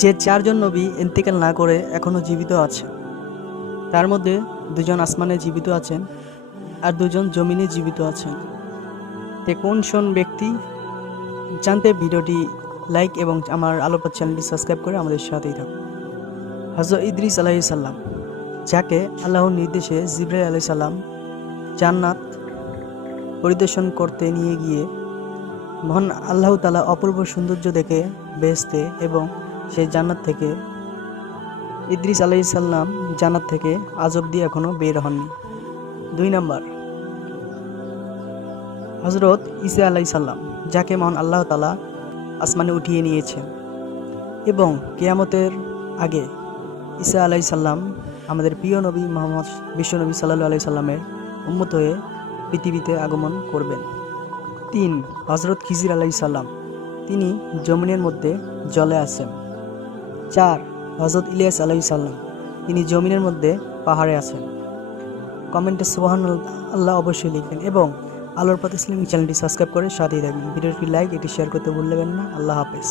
যে চারজন নবী ইন্তেকাল না করে এখনও জীবিত আছে, তার মধ্যে দুজন আসমানে জীবিত আছেন আর দুজন জমিনে জীবিত আছেন। তে কোন শোন ব্যক্তি, জানতে ভিডিওটি লাইক এবং আমার আলোপত চ্যানেলটি সাবস্ক্রাইব করে আমাদের সাথেই থাকুন। হজরত ইদ্রিস আলাহি সাল্লাম যাকে আল্লাহর নির্দেশে জিব্রাইল আলাহি সাল্লাম জান্নাত পরিদর্শন করতে নিয়ে গিয়ে মহান আল্লাহ তালা অপূর্ব সৌন্দর্য দেখে বেহেস্তে এবং সেই জান্নাত থেকে ইদ্রিস আলাহি সাল্লাম জান্নাত থেকে আজ অব্দি এখনও বের হননি। দুই নাম্বার হজরত ইসা আলাই সাল্লাম যাকে মহান আল্লাহ তালা আসমানে উঠিয়ে নিয়েছেন এবং কেয়ামতের আগে ঈসা আলাই সাল্লাম আমাদের প্রিয় নবী মোহাম্মদ বিশ্বনবী সাল্লাহ আলাই সাল্লামের উন্মত হয়ে পৃথিবীতে আগমন করবেন। তিন হজরত খিজির আলাই সাল্লাম তিনি জমিনের মধ্যে জলে আছেন। চার হজরত ইলিয়াস আলাই সাল্লাম তিনি জমিনের মধ্যে পাহাড়ে আছেন। কমেন্টে সুবাহান আল্লাহ অবশ্যই লিখবেন এবং আলোর পথ ইসলামিক চ্যানেলটি সাবস্ক্রাইব করে সাথেই থাকবেন। ভিডিওটি লাইক, এটি শেয়ার করতে ভুলবেন না। আল্লাহ হাফেজ।